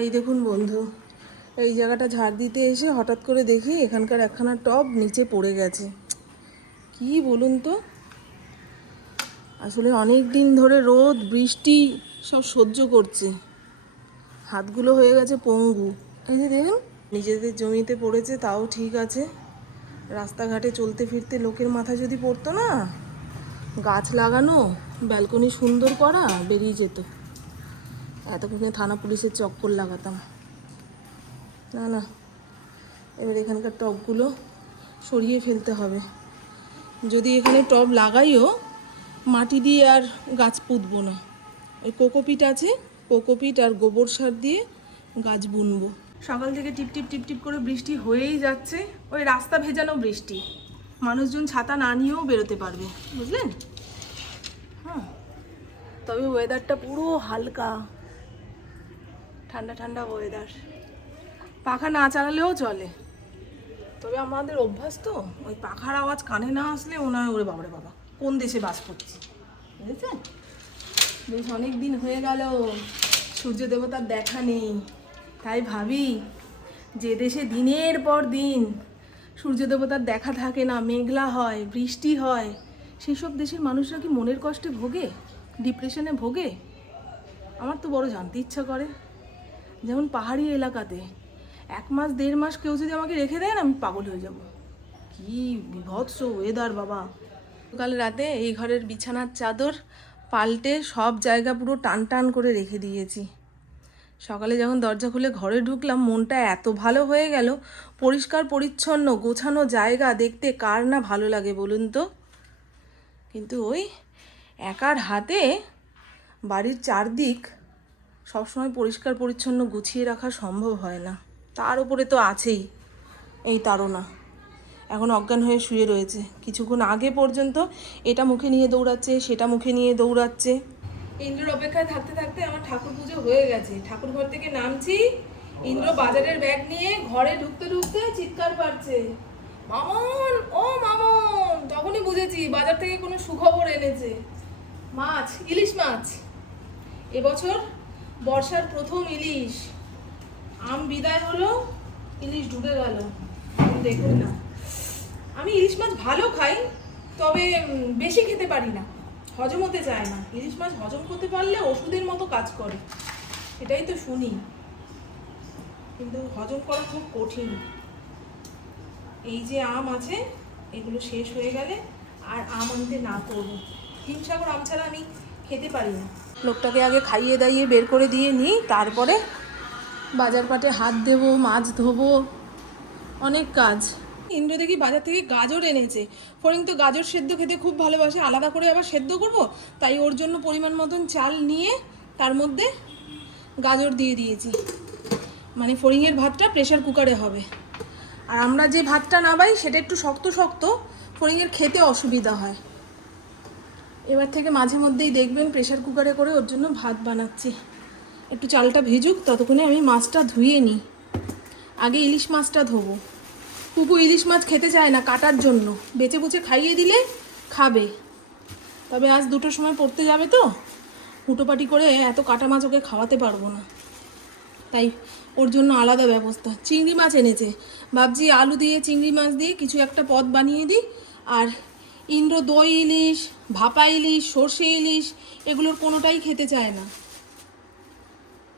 এই দেখুন বন্ধু, এই জায়গাটা ঝাড় দিতে এসে হঠাৎ করে দেখি এখানকার একখানা টব নিচে পড়ে গেছে। কি বলুন তো? আসলে অনেক দিন ধরে রোদ, বৃষ্টি সব সহ্য করছে। হাতগুলো হয়ে গেছে পঙ্গু। এই যে দেখুন, নিজেদের জমিতে পড়েছে, তাও ঠিক আছে। রাস্তাঘাটে চলতে ফিরতে লোকের মাথা যদি পড়তো না, গাছ লাগানো, ব্যালকনি সুন্দর করা, বেরিয়ে যেত। এতক্ষণে থানা পুলিশের চক্কর লাগাতাম। না না। এবার এখানকার টবগুলো সরিয়ে ফেলতে হবে। যদি এখানে টব লাগাইও, মাটি দিয়ে আর গাছ পুঁতবো না। ওই কোকোপিট আছে, কোকোপিট আর গোবর সার দিয়ে গাছ বুনবো। সকাল থেকে টিপ টিপ টিপ টিপ করে বৃষ্টি হয়েই যাচ্ছে। ওই রাস্তা ভেজানো বৃষ্টি। মানুষজন ছাতা না নিয়েও বেরোতে পারবে, বুঝলেন? হ্যাঁ। তবে ওয়েদারটা পুরো হালকা। ঠান্ডা ঠান্ডা ওয়েদার পাখা না চালালেও চলে। তবে আমাদের অভ্যাস তো, ওই পাখার আওয়াজ কানে না আসলে হয়, ওরে বাবারে বাবা, কোন দেশে বাস করছি? বুঝেছেন? বেশ অনেক দিন হয়ে গেল, সূর্য দেবতার দেখা নেই। তাই ভাবি, যে দেশে দিনের পর দিন সূর্য দেবতার দেখা থাকে না, মেঘলা হয়, বৃষ্টি হয় সেই সব দেশের মানুষরা কি মনের কষ্টে ভোগে? ডিপ্রেশনে ভোগে? আমার তো বড় জানতে ইচ্ছা করে। যেমন পাহাড়ি এলাকাতে, এক মাস, দেড় মাস কেউ যদি আমাকে রেখে দেয় না, আমি পাগল হয়ে যাব। কি বিভৎস ওয়েদার বাবা। কাল রাতে এই ঘরের বিছানার চাদর পাল্টে সব জায়গা পুরো টান টান করে রেখে দিয়েছি। সকালে যখন দরজা খুলে ঘরে ঢুকলাম, মনটা এত ভালো হয়ে গেল, পরিষ্কার, পরিচ্ছন্ন, গোছানো জায়গা দেখতে কার না ভালো লাগে বলুন তো? কিন্তু ওই একার হাতে বাড়ির চারদিক সবসময় পরিষ্কার পরিচ্ছন্ন গুছিয়ে রাখা সম্ভব হয় না। তার উপরে তো আছেই এই তাড়না। এখন অজ্ঞান হয়ে শুয়ে রয়েছে। কিছুক্ষণ আগে পর্যন্ত এটা মুখে নিয়ে দৌড়াচ্ছে, সেটা মুখে নিয়ে দৌড়াচ্ছে। ইন্দ্রর অপেক্ষায় থাকতে থাকতে আমার ঠাকুর পুজো হয়ে গেছে। ঠাকুর ঘর থেকে নামছি। ইন্দ্র বাজারের ব্যাগ নিয়ে ঘরে ঢুকতে ঢুকতে চিৎকার পারছে মামন, ও মামন! তখনই বুঝেছি বাজার থেকে কোনো সুখবর এনেছে। মাছ, ইলিশ মাছ। এবছর বর্ষার প্রথম ইলিশ। আম বিদায় হলো, ইলিশ ঢুকে গেল। দেখুন না। আমি ইলিশ মাছ ভালো খাই, তবে বেশি খেতে পারি না। হজম হতে চায় না। ইলিশ মাছ হজম করতে পারলে ওষুধের মতো কাজ করে। এটাই তো শুনি। কিন্তু হজম করা খুব কঠিন। এই যে আম আছে, এগুলো শেষ হয়ে গেলে আর আম আনতে না করব। হিমসাগর আম ছাড়া আমি খেতে পারি না। লোকটাকে আগে খাইয়ে দাইয়ে বের করে দিয়ে নিই, তারপরে বাজার পাটে হাত দেবো, মাছ ধোবো, অনেক কাজ। ইন্দ্র দেখি বাজার থেকে গাজর এনেছে। ফরিং তো গাজর সেদ্ধ খেতে খুব ভালোবাসে, আলাদা করে আবার সেদ্ধ করব? তাই ওর জন্য পরিমাণ মতন চাল নিয়ে তার মধ্যে গাজর দিয়ে দিয়েছি। মানে ফড়িংয়ের ভাতটা প্রেশার কুকারে হবে। আর আমরা যে ভাতটা নাবাই সেটা একটু শক্ত শক্ত, ফড়িংয়ের খেতে অসুবিধা হয়। এবার থেকে মাঝে মধ্যেই দেখবেন প্রেশার কুকারে করে ওর জন্য ভাত বানাচ্ছি। একটু চালটা ভেজুক, ততক্ষণে আমি মাছটা ধুয়ে নিই। আগে ইলিশ মাছটা ধোবো। পুপু ইলিশ মাছ খেতে চায় না কাটার জন্য। বেচে বুচে খাইয়ে দিলে খাবে। তবে আজ দুটোর সময় পড়তে যাবে তো। হুটোপাটি করে এত কাটা মাছ ওকে খাওয়াতে পারব না। তাই ওর জন্য আলাদা ব্যবস্থা। চিংড়ি মাছ এনেছে। ভাবছি আলু দিয়ে, চিংড়ি মাছ দিয়ে কিছু একটা পদ বানিয়ে দিই। আর ইন্দ্র দই ইলিশ, ভাপা ইলিশ, সর্ষে ইলিশ, এগুলোর কোনোটাই খেতে চায় না।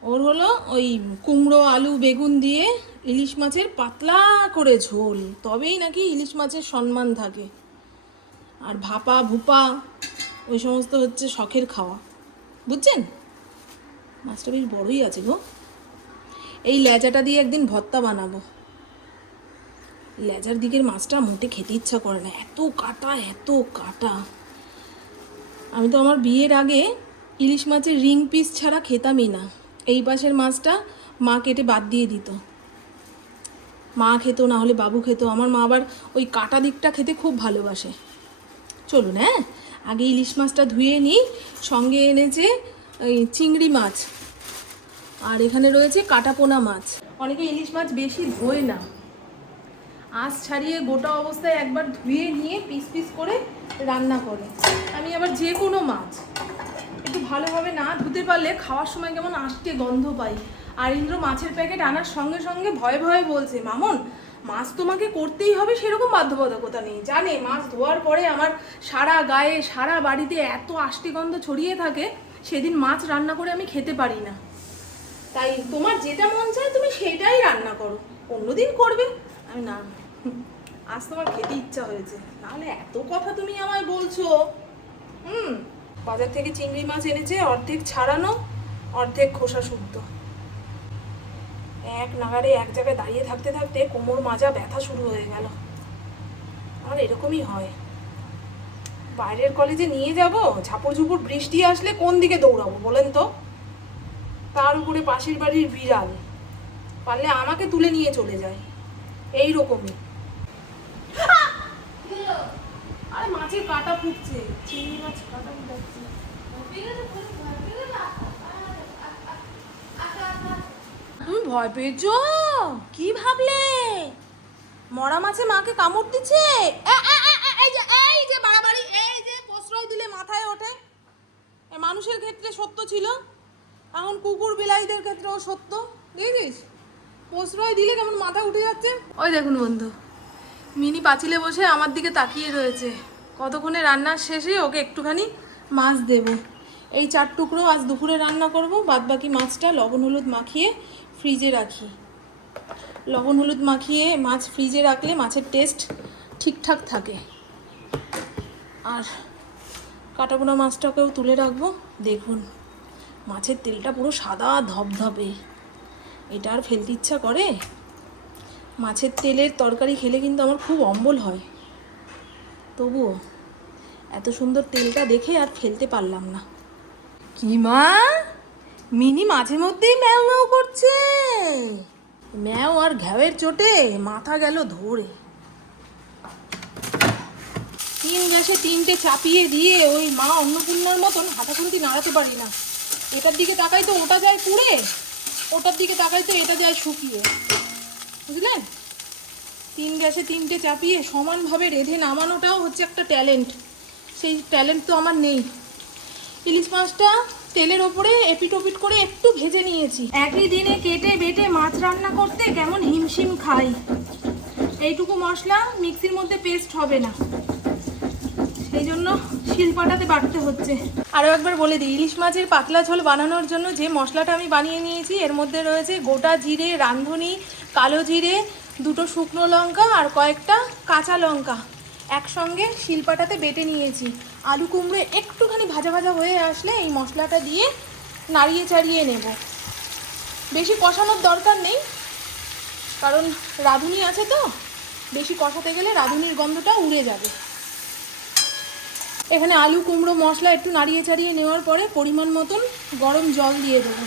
ওর হলো ওই কুমড়ো, আলু, বেগুন দিয়ে ইলিশ মাছের পাতলা করে ঝোল, তবেই নাকি ইলিশ মাছের সম্মান থাকে। আর ভাপা, ভুপা, ওই সমস্ত হচ্ছে শখের খাওয়া। বুঝছেন? মাছটা বেশ বড়ই আছে গো। এই লেজাটা দিয়ে একদিন ভর্তা বানাবো। লেজার দিকের মাছটা মোটে খেতে ইচ্ছা করে না। এত কাটা এত কাটা। আমি তো আমার বিয়ের আগে ইলিশ মাছের রিং পিস ছাড়া খেতামই না। এই পাশের মাছটা মা কেটে বাদ দিয়ে দিত। মা খেত, না হলে বাবু খেত। আমার মা আবার ওই কাটা দিকটা খেতে খুব ভালোবাসে। চলুন হ্যাঁ? আগে ইলিশ মাছটা ধুয়ে নিই, সঙ্গে এনেছে ওই চিংড়ি মাছ। আর এখানে রয়েছে কাটাপোনা মাছ। অনেকে ইলিশ মাছ বেশি ধোয় না। আঁশ ছাড়িয়ে গোটা অবস্থায় একবার ধুয়ে নিয়ে পিস পিস করে রান্না করে। আমি আবার যে কোনো মাছ। একটু ভালোভাবে না ধুতে পারলে খাওয়ার সময় কেমন আষ্টে গন্ধ পাই। আর ইন্দ্র মাছের প্যাকেট আনার সঙ্গে সঙ্গে ভয়ে ভয়ে বলছে, মামন, মাছ তোমাকে করতেই হবে সেরকম বাধ্যবাধকতা নেই। জানে, মাছ ধোয়ার পরে আমার সারা গায়ে, সারা বাড়িতে এত আষ্টি গন্ধ ছড়িয়ে থাকে, সেদিন মাছ রান্না করে আমি খেতে পারি না। তাই তোমার যেটা মন চায় তুমি সেটাই রান্না করো। অন্যদিন করবে। আমি না আজ তোমার খেতে ইচ্ছা হয়েছে। নাহলে এত কথা তুমি আমায় বলছো। হুম, বাজার থেকে চিংড়ি মাছ এনেছে, অর্ধেক ছাড়ানো, অর্ধেক খোসা শুদ্ধ। এক নাগারে এক জায়গায় দাঁড়িয়ে থাকতে থাকতে কোমর মাজা ব্যথা শুরু হয়ে গেল। আমার এরকমই হয়। বাইরের কলেজে নিয়ে যাব ঝাপড় ঝুপুর বৃষ্টি আসলে কোন দিকে দৌড়াবো বলেন তো? তার উপরে পাশের বাড়ির বিড়াল। পারলে আমাকে তুলে নিয়ে চলে যায়। এই রকমই আরে মাছের কাটা ফুটছে। চিংড়ি মাছ কাটা ফুটাচ্ছে তুমি ভয় পেয়েছ? কি ভাবলে? মরা মাছে মাকে কামড় দিচ্ছে? এই যে বাড়াবাড়ি, এই যে প্রশ্রয় দিলে মাথায় ওঠে। মানুষের ক্ষেত্রে সত্য ছিল। এখন কুকুর বিলাইদের ক্ষেত্রেও সত্য। দেখেছিস? প্রশ্রয় দিলে কেমন মাথা উঠে যাচ্ছে। ওই দেখুন বন্ধু, মিনি পাঁচিলে বসে আমার দিকে তাকিয়ে রয়েছে। কতক্ষণে রান্নার শেষে ওকে একটুখানি মাছ দেব। এই চার টুকরো আজ দুপুরে রান্না করব বাদ বাকি মাছটা লবণ হলুদ মাখিয়ে ফ্রিজে রাখি। লবণ হলুদ মাখিয়ে মাছ ফ্রিজে রাখলে মাছের টেস্ট ঠিকঠাক থাকে। আর কাটাবোনা মাছটাকেও তুলে রাখব, দেখুন। মাছের তেলটা পুরো সাদা ধপধপে এটা আর ফেলতে ইচ্ছা করে? মাছের তেলের তরকারি খেলে কিন্তু আমার খুব অম্বল হয়। তবুও এত সুন্দর তেলটা দেখে আর ফেলতে পারলাম না। কি মা? মিনি মাঝে মধ্যেই ম্যাও ম্যাও করছে। ম্যাও আর ঘ্যাওয়ের চোটে মাথা গেল ধরে। তিন গ্যাসে তিনটে চাপিয়ে দিয়ে ওই মা অন্নপূর্ণার মতন হাঁটাখুঁটি নাড়াতে পারি না। এটার দিকে তাকাই তো ওটা যায় পুড়ে, ওটার দিকে তাকাই তো এটা যায় শুকিয়ে। বুঝলেন? তিন গ্যাসে তিনটে চাপিয়ে সমানভাবে রেঁধে নামানোটাও হচ্ছে একটা ট্যালেন্ট। সেই ট্যালেন্ট তো আমার নেই। ইলিশ মাছটা তেলের ওপরে এপিট ওপিট করে একটু ভেজে নিয়েছি। একই দিনে কেটে বেটে মাছ রান্না করতে কেমন হিমশিম খাই। এইটুকু মশলা মিক্সির মধ্যে পেস্ট হবে না। সেই জন্য শিলপাটাতে বাটতে হচ্ছে। আরও একবার বলে দিই ইলিশ মাছের পাতলা ঝোল বানানোর জন্য যে মশলাটা আমি বানিয়ে নিয়েছি এর মধ্যে রয়েছে গোটা জিরে রাঁধুনি কালো জিরে দুটো শুকনো লঙ্কা আর কয়েকটা কাঁচা লঙ্কা। একসঙ্গে শিলপাটাতে বেটে নিয়েছি। আলু কুমড়ো একটুখানি ভাজা ভাজা হয়ে আসলে এই মশলাটা দিয়ে নাড়িয়ে চাড়িয়ে নেব। বেশি কষানোর দরকার নেই, কারণ রাঁধুনি আছে তো, বেশি কষাতে গেলে রাঁধুনির গন্ধটা উড়ে যাবে। এখানে আলু কুমড়ো মশলা একটু নাড়িয়ে চাড়িয়ে নেওয়ার পরে পরিমাণ মতন গরম জল দিয়ে দেবো।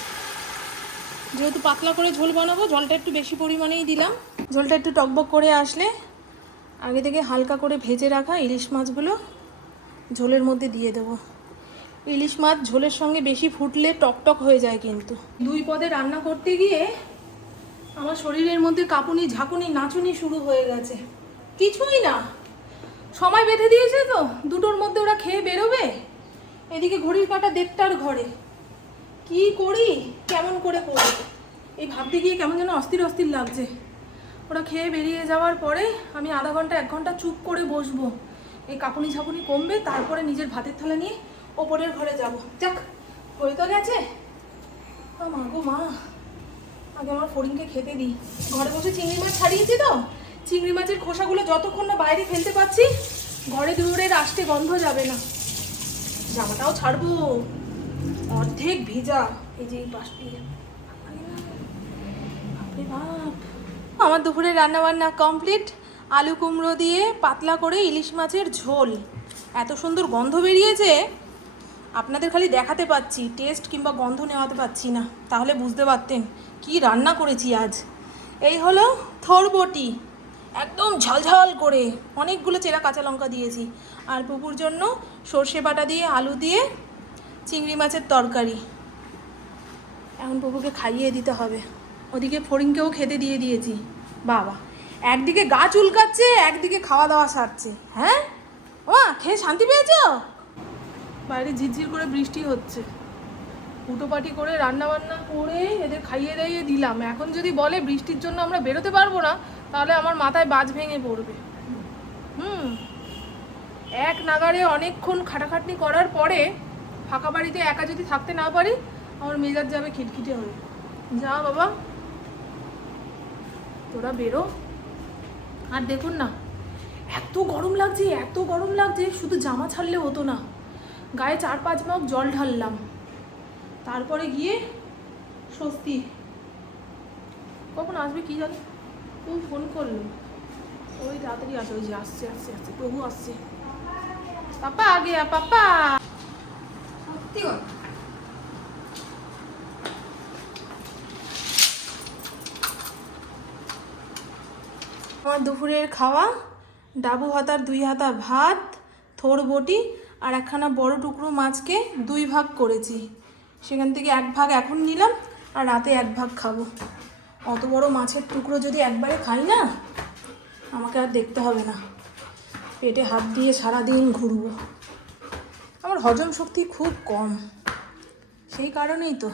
যেহেতু পাতলা করে ঝোল বানাবো, জলটা একটু বেশি পরিমাণেই দিলাম। ঝোলটা একটু টকবক করে আসলে আগে থেকে হালকা করে ভেজে রাখা ইলিশ মাছগুলো ঝোলের মধ্যে দিয়ে দেবো। ইলিশ মাছ ঝোলের সঙ্গে বেশি ফুটলে টকটক হয়ে যায় কিন্তু। দুই পদে রান্না করতে গিয়ে আমার শরীরের মধ্যে কাঁপুনি, ঝাঁকুনি, নাচুনি শুরু হয়ে গেছে। কিছুই না। সময় বেঁধে দিয়েছে তো। দুটোর মধ্যে ওরা খেয়ে বেরোবে। এদিকে ঘড়ির কাটা দেড়টার ঘরে। কি করি? কেমন করে করি এই ভাবতে গিয়ে কেমন যেন অস্থির অস্থির লাগছে। ওরা খেয়ে বেরিয়ে যাওয়ার পরে আমি আধা ঘণ্টা, এক ঘণ্টা চুপ করে বসবো। এই কাপুনি ঝাপুনি কমবে, তারপরে নিজের ভাতের থালা নিয়ে ওপরের ঘরে যাব। যাক, হয়ে তো গেছে। মা গো মা, আগে আমার ফড়িংকে খেতে দিই। ঘরে বসে চিংড়ি মাছ ছাড়িয়েছি তো? চিংড়ি মাছের খোসাগুলো যতক্ষণ না বাইরে ফেলতে পারছি, ঘরে দূরে আসতে গন্ধ যাবে না। জামাটাও ছাড়বো। অর্ধেক ভেজা, এই যে এই পাশটি। বাপরে বাপ। আমার দুপুরে রান্না বান্না কমপ্লিট আলু কুমড়ো দিয়ে পাতলা করে ইলিশ মাছের ঝোল। এত সুন্দর গন্ধ বেরিয়েছে। আপনাদের খালি দেখাতে পাচ্ছি টেস্ট কিংবা গন্ধ নেওয়াতে পাচ্ছি না। তাহলে বুঝতে পারতেন কি রান্না করেছি আজ। এই হলো থরবটি একদম ঝালঝাল করে অনেকগুলো চেরা কাঁচা লঙ্কা দিয়েছি। আর পুকুর জন্য সর্ষে বাটা দিয়ে আলু দিয়ে চিংড়ি মাছের তরকারি। এখন পুকুরকে খাইয়ে দিতে হবে। ওদিকে ফড়িংকেও খেতে দিয়ে দিয়েছি। বাবা, একদিকে গা চুলকাচ্ছে, একদিকে খাওয়া দাওয়া সারছে। হ্যাঁ? ও খেয়ে শান্তি পেয়েছ? বাইরে ঝিরঝির করে বৃষ্টি হচ্ছে। হুটোপাটি করে রান্না বান্না করে এদের খাইয়ে দাইয়ে দিলাম। এখন যদি বলে বৃষ্টির জন্য আমরা বেরোতে পারব না, তাহলে আমার মাথায় বাজ ভেঙে পড়বে। হুম। এক নাগারে অনেকক্ষণ খাটাখাটনি করার পরে ফাঁকা বাড়িতে একা যদি থাকতে না পারি, আমার মেজাজ যাবে খিটখিটে হয়ে। যা বাবা তোরা বেরো। আর দেখুন না, এত গরম লাগছে, এত গরম লাগছে, শুধু জামা ছাড়লে হতো না। গায়ে চার পাঁচ মগ জল ঢাললাম। তারপরে গিয়ে স্বস্তি। কখন আসবে কি জানি? তুমি ফোন করল। ওই তাড়াতাড়ি আসে, ওই যে আসছে আসছে আসছে, প্রভু আসছে। পাপা আগে পাপা। সত্যি কথা? আমার দুপুরের খাওয়া, ডাবু হাতার দুই হাতা ভাত থোর বটি আর একখানা বড় টুকরো মাছকে দুই ভাগ করেছি। সেখান থেকে এক ভাগ এখন নিলাম আর রাতে এক ভাগ খাব। অত বড় মাছের টুকরো যদি একবারে খাই না, আমাকে আর দেখতে হবে না। পেটে হাত দিয়ে সারাদিন ঘুরবো। আমার হজম শক্তি খুব কম। সেই কারণেই তো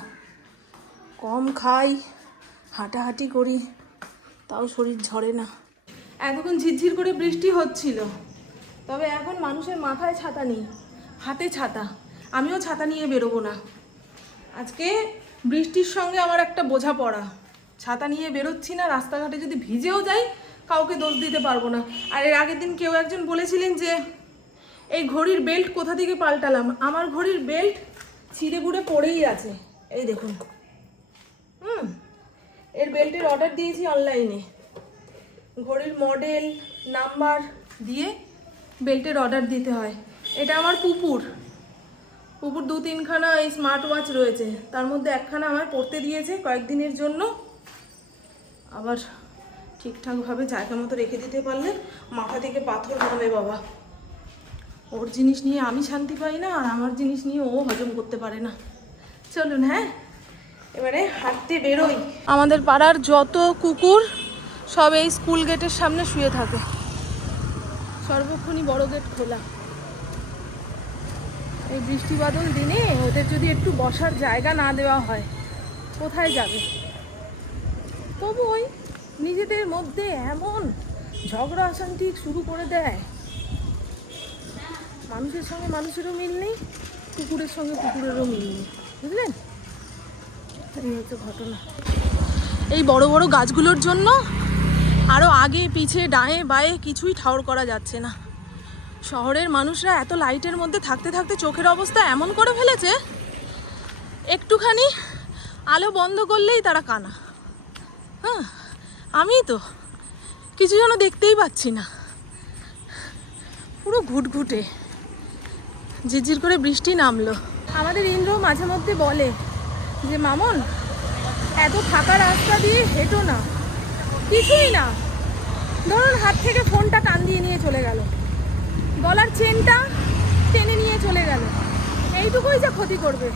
কম খাই, হাঁটাহাঁটি করি, তাও শরীর ঝরে না। এতক্ষণ ঝিরঝির করে বৃষ্টি হচ্ছিল। তবে এখন মানুষের মাথায় ছাতা নেই, হাতে ছাতা। আমিও ছাতা নিয়ে বেরোবো না। আজকে বৃষ্টির সঙ্গে আমার একটা বোঝাপড়া ছাতা নিয়ে বেরোচ্ছি না, রাস্তাঘাটে যদি ভিজেও যাই, কাউকে দোষ দিতে পারব না। আর এর আগের দিন কেউ একজন বলেছিলেন যে, এই ঘড়ির বেল্ট কোথা থেকে পাল্টালাম? আমার ঘড়ির বেল্ট ছিঁড়ে গুড়ে পড়েই আছে। এই দেখুন। হুম, এর বেল্টের অর্ডার দিয়েছি অনলাইনে ঘড়ির মডেল নাম্বার দিয়ে বেল্টের অর্ডার দিতে হয়। এটা আমার পুপুর। পুপুর দু তিনখানা এই স্মার্ট ওয়াচ রয়েছে। তার মধ্যে একখানা আমার পড়তে দিয়েছে কয়েকদিনের জন্য। আবার ঠিকঠাকভাবে জায়গা মতো রেখে দিতে পারলে মাথা থেকে পাথর নামে বাবা। ওর জিনিস নিয়ে আমি শান্তি পাই না, আর আমার জিনিস নিয়ে ও হজম করতে পারে না। চলুন হ্যাঁ? এবারে হাঁটতে বেরোই। আমাদের পাড়ার যত কুকুর সব এই স্কুল গেটের সামনে শুয়ে থাকে। সর্বক্ষণই বড় গেট খোলা। এই বৃষ্টি বাদল দিনে ওদের যদি একটু বসার জায়গা না দেওয়া হয়, কোথায় যাবে? তবু ওই নিজেদের মধ্যে এমন ঝগড়া অশান্তি শুরু করে দেয়। মানুষের সঙ্গে মানুষেরও মিল নেই, কুকুরের সঙ্গে কুকুরেরও মিল নেই। বুঝলেন? এই হচ্ছে ঘটনা। এই বড় বড় গাছগুলোর জন্য আরও আগে, পিছে ডায়ে বায়ে কিছুই ঠাউর করা যাচ্ছে না। শহরের মানুষরা এত লাইটের মধ্যে থাকতে থাকতে চোখের অবস্থা এমন করে ফেলেছে। একটুখানি আলো বন্ধ করলেই তারা কানা। হ্যাঁ আমি তো কিছু যেন দেখতেই পাচ্ছি না। পুরো ঘুটঘুটে ঝিরঝির করে বৃষ্টি নামলো। আমাদের ইন্দ্র মাঝে মধ্যে বলে যে, মামন, এত ফাঁকা রাস্তা দিয়ে হেঁটো না। কিছুই না। ধরুন হাত থেকে ফোনটা টান দিয়ে নিয়ে চলে গেল। গলার চেনটা টেনে নিয়ে চলে গেল। এইটুকুই যা ক্ষতি করবে।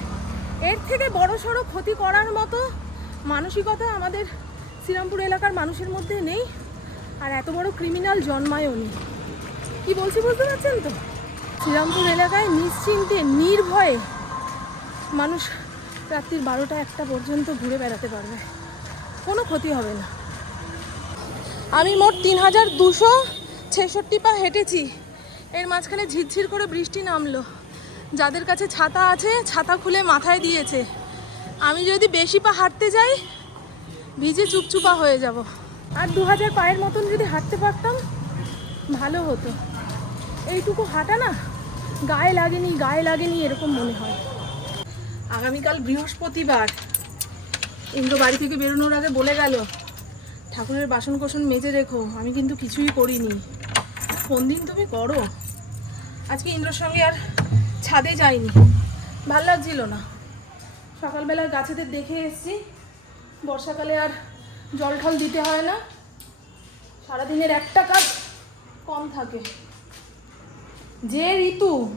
এর থেকে বড় সড়ো ক্ষতি করার মতো মানসিকতা আমাদের শ্রীরামপুর এলাকার মানুষের মধ্যে নেই, আর এত বড় ক্রিমিনাল জন্মায়ও নেই। কি বলছি বুঝতে পারছেন তো? শ্রীরামপুর এলাকায় নিশ্চিন্তে, নির্ভয়ে মানুষ রাত্রির বারোটা একটা পর্যন্ত ঘুরে বেড়াতে পারবে। কোনো ক্ষতি হবে না। আমি মোট তিন হাজার দুশো ছেষট্টি পা হেঁটেছি। এর মাঝখানে ঝিরঝির করে বৃষ্টি নামলো। যাদের কাছে ছাতা আছে, ছাতা খুলে মাথায় দিয়েছে। আমি যদি বেশি পা হাঁটতে যাই, ভিজে চুপচুপা হয়ে যাব। আর দু হাজার পায়ের মতন যদি হাঁটতে পারতাম, ভালো হতো। এইটুকু হাঁটা না, গায়ে লাগেনি গায়ে লাগেনি, এরকম মনে হয়। আগামীকাল বৃহস্পতিবার। ইন্দ্র বাড়ি থেকে বেরোনোর আগে বলে গেল ঠাকুরের বাসন কোসন মেজে রেখো, আমি কিন্তু কিছুই করিনি। কোন দিন তুমি করো? আজকে ইন্দ্রর সঙ্গে আর ছাদে যাইনি। ভালো লাগছিল না। সকালবেলা গাছেদের দেখে এসছি, বর্ষাকালে আর জল ঠল দিতে হয় না। সারাদিনের একটা কাজ কম থাকে। যে ঋতু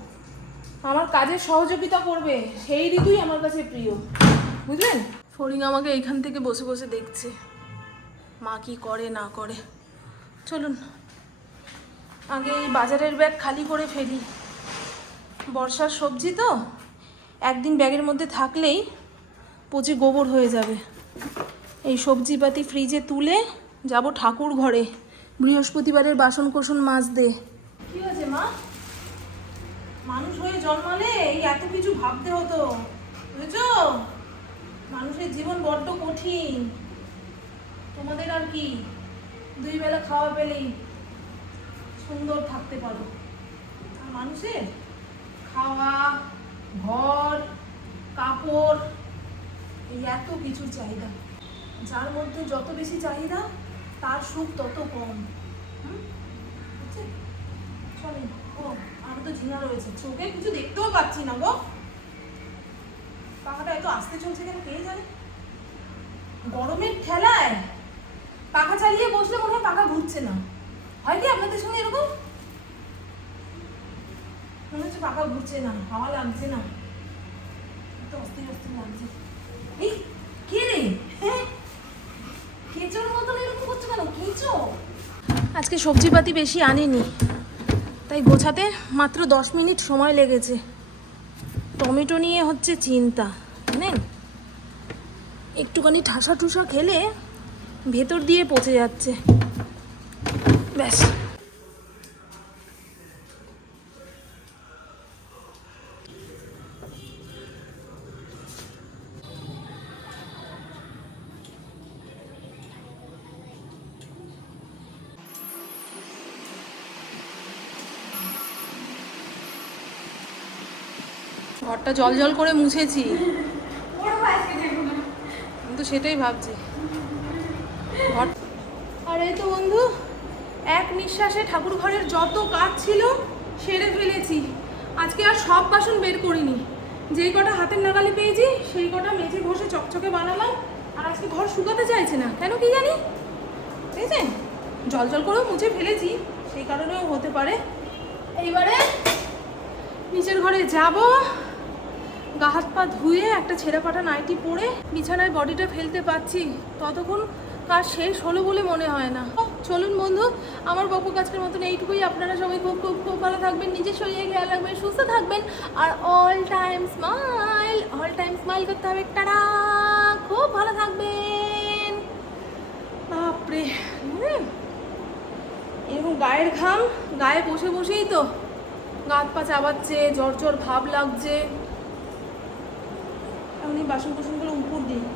আমার কাজে সহযোগিতা করবে, সেই ঋতুই আমার কাছে প্রিয়। বুঝলেন? ফরিং আমাকে এইখান থেকে বসে বসে দেখছে। মা কি করে, না করে। চলুন, আগে এই বাজারের ব্যাগ খালি করে ফেলি। বর্ষার সবজি তো, একদিন ব্যাগের মধ্যে থাকলেই পচে গোবর হয়ে যাবে। এই সবজিপাতি ফ্রিজে তুলে যাব ঠাকুর ঘরে, বৃহস্পতিবারের বাসন কোসন মাছ দে কি হয়েছে মা? মানুষ হয়ে জন্মালে এই এত কিছু ভাবতে হতো। বুঝেছ? মানুষের জীবন বড্ড কঠিন। তোমাদের আর কি? দুই বেলা খাওয়া পেলেই সুন্দর থাকতে পারো। আর মানুষের খাওয়া, ঘর, কাপড়, এই এত কিছুর চাহিদা। যার মধ্যে যত বেশি চাহিদা, তার সুখ তত কম? চলেন ও আরও তো ঝিঙা রয়েছে। চোখে কিছু দেখতেও পাচ্ছি না গো। পাখাটা এত আস্তে চলছে কেন কে জানে? গরমের ঠেলায় পাখা চালিয়ে বসলে মনে হয় পাখা ঘুরছে না। হয় কি আপনাদের সঙ্গে এরকম? মনে হচ্ছে পাখা ঘুরছে না, হাওয়া লাগছে না। এত অস্থির অস্থির লাগছে। এই, কে রে? হ্যাঁ? কেঁচোর মতন এরকম করছ কেন? কেঁচো? আজকে সবজিপাতি বেশি আনিনি। তাই গোছাতে মাত্র দশ মিনিট সময় লেগেছে। টমেটো নিয়ে হচ্ছে চিন্তা, জানেন? একটুখানি ঠাসা টুসা খেলে ভেতর দিয়ে পচে যাচ্ছে। ব্যাস। ঘরটা জল জল করে মুছেছি। তো সেটাই ভাবছি। আর এই তো বন্ধু, এক নিঃশ্বাসে ঠাকুর ঘরের যত কাজ ছিল সেরে ফেলেছি। আজকে আর সব বাসন বের করিনি। যেই কটা হাতের নাগালে পেয়েছি, সেই কটা মেঝে ঘষে চকচকে বানালাম। আর আজকে ঘর শুকাতে চাইছে না, কেন কি জানি? বুঝেছেন জল জল করেও মুছে ফেলেছি, সেই কারণেও হতে পারে। এইবারে নিচের ঘরে যাব। গা হাত পা ধুয়ে একটা ছেঁড়া ফাটা নাইটি পরে বিছানায় বডিটা ফেলতে পারছি। ততক্ষণ কাজ শেষ হলো বলে মনে হয় না। চলুন বন্ধু, আমার বকু কাজকের মতন এইটুকুই। আপনারা সবাই খুব খুব খুব ভালো থাকবেন নিজের শরীরে খেয়াল রাখবেন, সুস্থ থাকবেন। আর all time smile all time smile করতে হবে। টাটা! খুব ভালো থাকবেন। বাপরে। এরকম গায়ের ঘাম, গায়ে বসে বসেই তো গাত পা চাবাচ্ছে, জ্বর জ্বর ভাব লাগছে। আমি বাসন কুসনগুলো উপর দিই